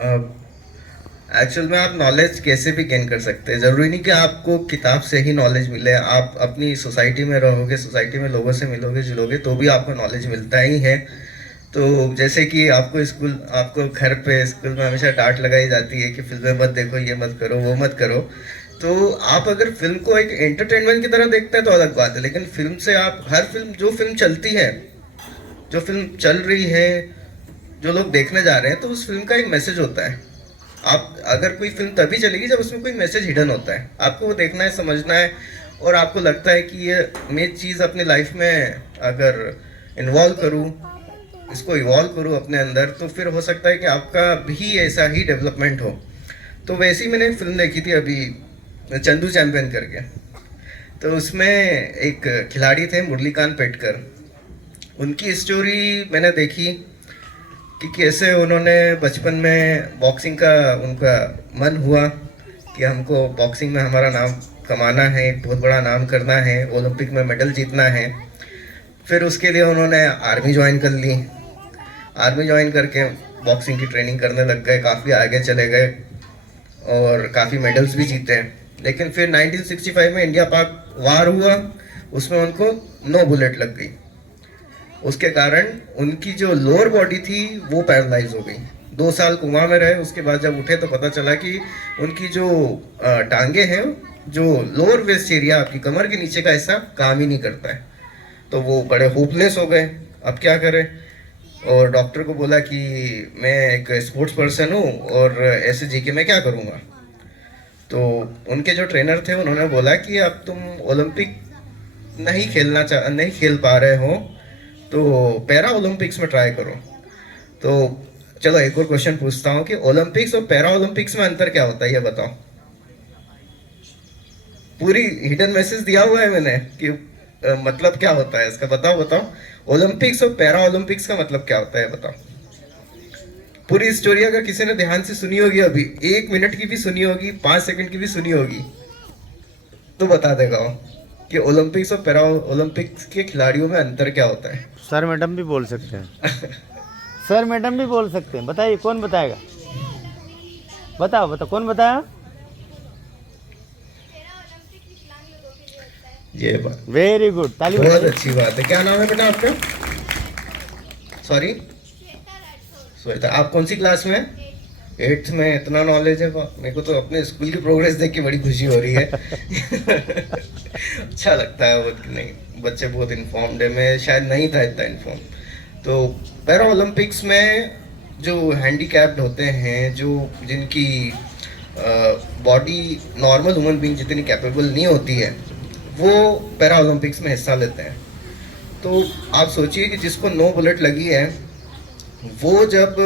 Actual में आप knowledge कैसे भी गेन कर सकते हैं। ज़रूरी नहीं कि आपको किताब से ही नॉलेज मिले। आप अपनी सोसाइटी में रहोगे, सोसाइटी में लोगों से मिलोगे जुलोगे तो भी आपको नॉलेज मिलता ही है। तो जैसे कि आपको घर पे स्कूल में हमेशा डांट लगाई जाती है कि फिल्में मत देखो, ये मत करो, वो मत करो। तो आप अगर फिल्म को एक एंटरटेनमेंट की तरह देखते हैं तो अलग बात है, लेकिन फिल्म से आप हर फिल्म जो फिल्म चलती है, जो फिल्म चल रही है, जो लोग देखने जा रहे हैं, तो उस फिल्म का एक मैसेज होता है। आप अगर कोई फिल्म तभी चलेगी जब उसमें कोई मैसेज हिडन होता है, आपको वो देखना है, समझना है, और आपको लगता है कि ये मैं चीज़ अपनी लाइफ में अगर इन्वॉल्व करूँ, इसको इवॉल्व करूँ अपने अंदर, तो फिर हो सकता है कि आपका भी ऐसा ही डेवलपमेंट हो। तो वैसे ही मैंने एक फिल्म देखी थी अभी, चंदू चैंपियन करके। तो उसमें एक खिलाड़ी थे मुरलीकांत पेटकर, उनकी स्टोरी मैंने देखी कि कैसे उन्होंने बचपन में बॉक्सिंग का उनका मन हुआ कि हमको बॉक्सिंग में हमारा नाम कमाना है, एक बहुत बड़ा नाम करना है, ओलंपिक में मेडल जीतना है। फिर उसके लिए उन्होंने आर्मी ज्वाइन कर ली। आर्मी ज्वाइन करके बॉक्सिंग की ट्रेनिंग करने लग गए, काफ़ी आगे चले गए और काफ़ी मेडल्स भी जीते। लेकिन फिर 1965 में इंडिया पाक वार हुआ, उसमें उनको 9 बुलेट लग गई। उसके कारण उनकी जो लोअर बॉडी थी वो पैरालाइज हो गई। 2 साल कोमा में रहे, उसके बाद जब उठे तो पता चला कि उनकी जो टांगे हैं, जो लोअर वेस्ट एरिया, आपकी कमर के नीचे का हिस्सा काम ही नहीं करता है। तो वो बड़े होपलेस हो गए, अब क्या करें। और डॉक्टर को बोला कि मैं एक स्पोर्ट्स पर्सन हूँ और ऐसे जी के मैं क्या करूँगा। तो उनके जो ट्रेनर थे उन्होंने बोला कि अब तुम ओलंपिक नहीं खेल पा रहे हो तो पैरा ओलंपिक्स में ट्राई करो। तो चलो एक और क्वेश्चन पूछता हूँ कि ओलंपिक्स और पैरा ओलंपिक्स में अंतर क्या होता है, ये बताओ। पूरी हिडन मैसेज दिया हुआ है मैंने कि मतलब क्या होता है इसका, बताओ बताओ। ओलंपिक्स और पैरा ओलंपिक्स का मतलब क्या होता है, बताओ। पूरी स्टोरी अगर किसी ने ध्यान से सुनी होगी, अभी 1 मिनट की भी सुनी होगी, 5 सेकंड की भी सुनी होगी, तो बता देगा वो कि ओलंपिक्स और पैरा ओलंपिक्स के खिलाड़ियों में अंतर क्या होता है। सर मैडम भी बोल सकते हैं। सर मैडम भी बोल सकते हैं, बताइए कौन बताएगा। बताओ बताओ कौन बताया। ये बात वेरी गुड, ताली बहुत बजाइए। अच्छी बात है। क्या नाम है बेटा आपका? सॉरी, श्वेता। आप कौन सी क्लास में? 8th में। इतना नॉलेज है, मेरे को तो अपने स्कूल की प्रोग्रेस देख के बड़ी खुशी हो रही है। अच्छा लगता है वो कि नहीं, बच्चे बहुत इन्फॉर्म्ड है। मैं शायद नहीं था इतना इन्फॉर्म। तो पैरा ओलंपिक्स में जो हैंडीकैप्ड होते हैं, जो जिनकी बॉडी नॉर्मल ह्यूमन बीइंग जितनी कैपेबल नहीं होती है, वो पैरा ओलंपिक्स में हिस्सा लेते हैं। तो आप सोचिए कि जिसको 9 बुलेट लगी है, वो जब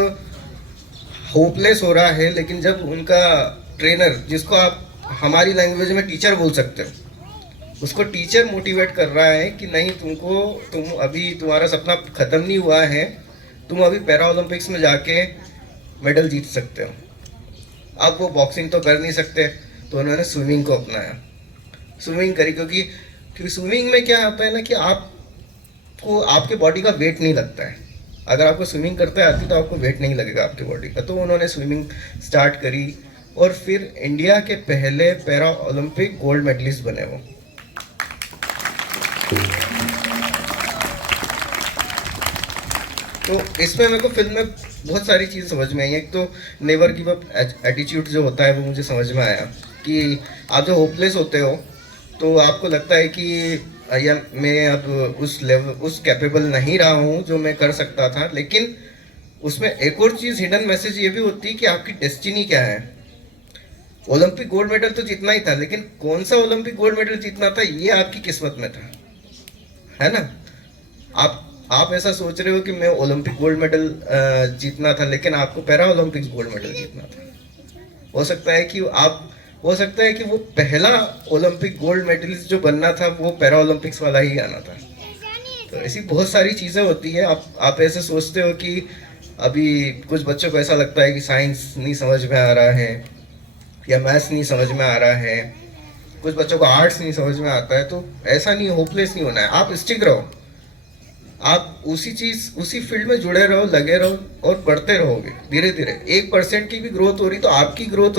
होपलेस हो रहा है, लेकिन जब उनका ट्रेनर, जिसको आप हमारी लैंग्वेज में टीचर बोल सकते हो, उसको टीचर मोटिवेट कर रहा है कि नहीं, तुम अभी तुम्हारा सपना ख़त्म नहीं हुआ है, तुम अभी पैरा ओलंपिक्स में जाके मेडल जीत सकते हो। अब वो बॉक्सिंग तो कर नहीं सकते, तो उन्होंने स्विमिंग को अपनाया। स्विमिंग करी, क्योंकि स्विमिंग में क्या होता है ना कि आपको आपके बॉडी का वेट नहीं लगता है। अगर आपको स्विमिंग करते आती तो आपको वेट नहीं लगेगा आपकी बॉडी का। तो उन्होंने स्विमिंग स्टार्ट करी और फिर इंडिया के पहले पैरा ओलंपिक गोल्ड मेडलिस्ट बने वो। तो इसमें मेरे को फिल्म में बहुत सारी चीज़ समझ में आई। एक तो नेवर गिव अप एटीट्यूड जो होता है वो मुझे समझ में आया कि आप जो होपलेस होते हो तो आपको लगता है कि या मैं अब उस लेवल, उस कैपेबल नहीं रहा हूँ जो मैं कर सकता था। लेकिन उसमें एक और चीज़, हिडन मैसेज ये भी होती है कि आपकी डेस्टिनी क्या है। ओलंपिक गोल्ड मेडल तो जीतना ही था, लेकिन कौन सा ओलंपिक गोल्ड मेडल जीतना था ये आपकी किस्मत में था, है ना। आप ऐसा सोच रहे हो कि मैं ओलंपिक गोल्ड मेडल जीतना था, लेकिन आपको पैरा ओलंपिक्स गोल्ड मेडल जीतना था। हो सकता है कि हो सकता है कि वो पहला ओलंपिक गोल्ड मेडलिस्ट जो बनना था वो पैरा ओलंपिक्स वाला ही आना था। तो ऐसी बहुत सारी चीज़ें होती है। आप ऐसे सोचते हो कि अभी कुछ बच्चों को ऐसा लगता है कि साइंस नहीं समझ में आ रहा है या मैथ्स नहीं समझ में आ रहा है, कुछ बच्चों को आर्ट्स नहीं समझ में आता है। तो ऐसा नहीं, होपलेस नहीं होना है, आप स्टिक रहो। आप उसी फील्ड में जुड़े रहो, लगे रहो और बढ़ते रहोगे। धीरे धीरे 1% की भी ग्रोथ हो रही तो आपकी ग्रोथ